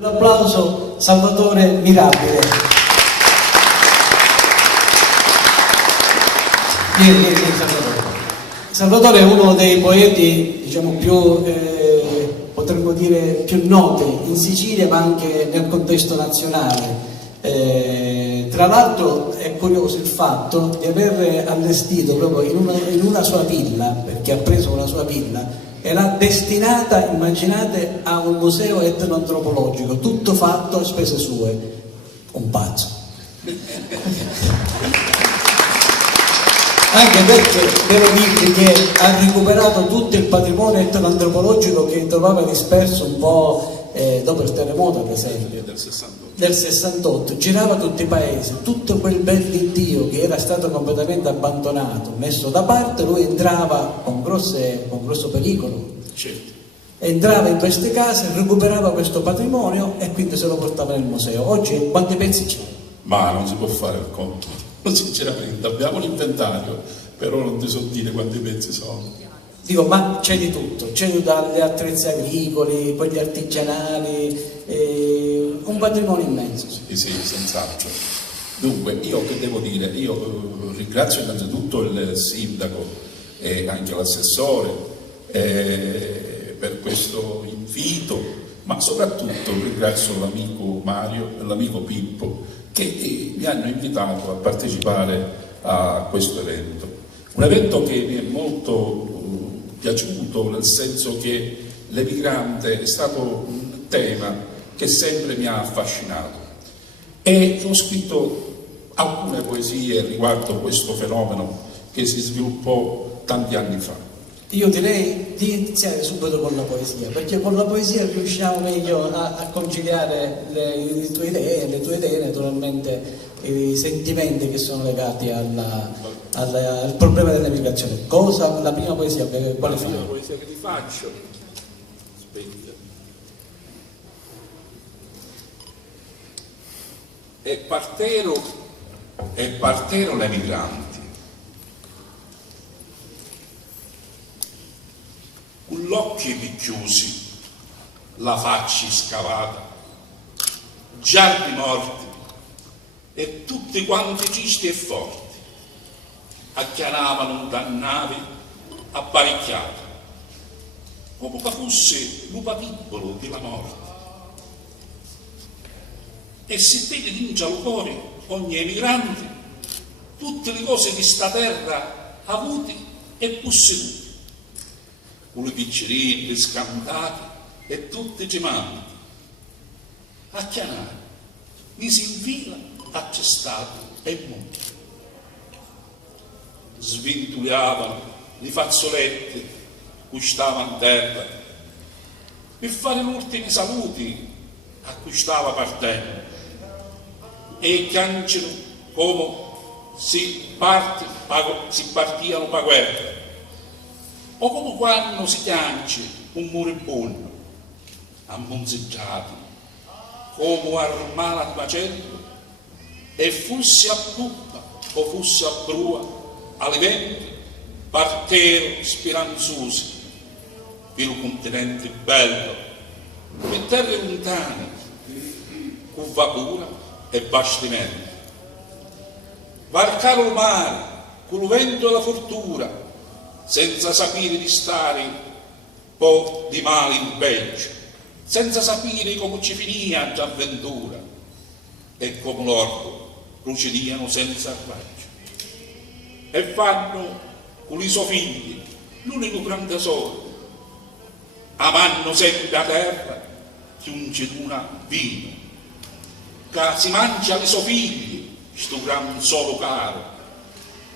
L'applauso Salvatore Mirabile. Salvatore è uno dei poeti, diciamo, più, potremmo dire, più noti in Sicilia, ma anche nel contesto nazionale. Tra l'altro è curioso il fatto di aver allestito proprio in una sua villa, perché ha preso una sua villa, era destinata, immaginate, a un museo etnoantropologico, tutto fatto a spese sue. Un pazzo. Anche perché devo dirvi che ha recuperato tutto il patrimonio etnoantropologico che trovava disperso un po' dopo il terremoto, ad esempio, del 68. Girava tutti i paesi, tutto quel bel di Dio che era stato completamente abbandonato, messo da parte, lui entrava con grosso pericolo. Certo. Entrava in queste case, recuperava questo patrimonio e quindi se lo portava nel museo. Oggi quanti pezzi c'è? Ma non si può fare il conto, sinceramente. Abbiamo l'inventario, però non ti so dire quanti pezzi sono. Dico, ma c'è di tutto, c'è dagli attrezzi agricoli, quelli artigianali, un patrimonio immenso. Sì, senz'altro. Dunque, io che devo dire? Io ringrazio innanzitutto il sindaco e anche l'assessore per questo invito, ma soprattutto ringrazio l'amico Mario e l'amico Pippo che mi hanno invitato a partecipare a questo evento. Un evento che mi è molto piaciuto, nel senso che l'emigrante è stato un tema che sempre mi ha affascinato e ho scritto alcune poesie riguardo questo fenomeno che si sviluppò tanti anni fa. Io direi di iniziare subito con la poesia, perché con la poesia riusciamo meglio a conciliare le tue idee naturalmente, i sentimenti che sono legati al problema dell'emigrazione. La prima poesia, quale La prima poesia che ti faccio, aspetta, è partero l'emigrante, con gli occhi richiusi, la faccia scavata, giardi morti e tutti quanti tristi e forti acchianavano da navi apparecchiate, come che fosse l'upa piccolo della morte. E se vede dingia al cuore ogni emigrante tutte le cose di sta terra avuti e posseduti, con i piccerilli scantati e tutti gemanti, a chianare, li si infila accestato e monti. Svintuliavano i fazzoletti cui stavano a terra per fare gli ultimi saluti a cui stava partendo e i cancero come si partiano per guerra o come quando si chiance un moribondo ammonzeggiato come armata di macello e fosse a puppa o fosse a prua all'evento partero speranzosi per un continente bello per terre lontane con vapore e bastimenti varcare il mare con il vento della fortuna senza sapere di stare un po' di male in peggio, senza sapere come ci finia l'avventura e come loro procediano senza raggio. E fanno con i suoi figli l'unico gran tesoro, amando sempre la terra, giunge una vino, che si mangia i suoi figli, sto gran solo caro,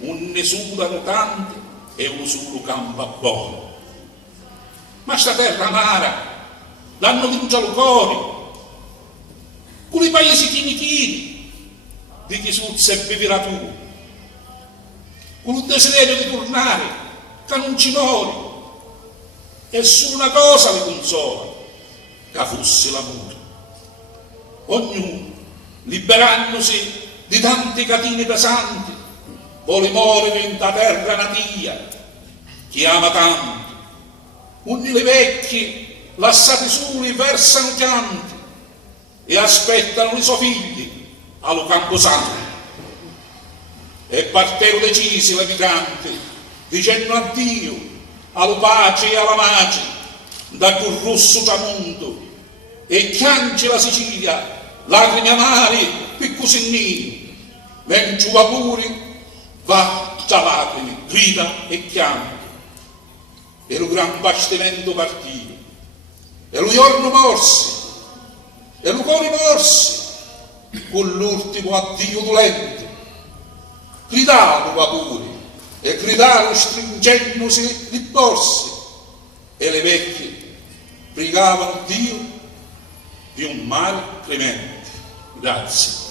un ne sudano tanti e uno solo campa buono. Ma sta terra amara l'hanno venuta al cuore, con i paesi chini di chi suzza e beverà tu, con il desiderio di tornare, che non ci muore, e solo una cosa li consola, che fosse l'amore. Ognuno, liberandosi di tanti catini pesanti, vuole morire in ta terra natia, che ama tanto. Ogni le vecchi, lasciati soli, versano pianti, e aspettano i suoi figli allo Camposanto. E partero decisi le migranti, dicendo addio alla pace e alla mace, da quel rosso tramonto, e piange la Sicilia, lacrime amare per così mentre i vapori va tra lacrime, grida e chiama. E lo gran bastimento partì, e lo giorno morsi, e lo cuore morsi, con l'ultimo addio dolente. Gridavano vapori, e gridavano stringendosi di borse, e le vecchie pregavano Dio di un mare clemente. Grazie.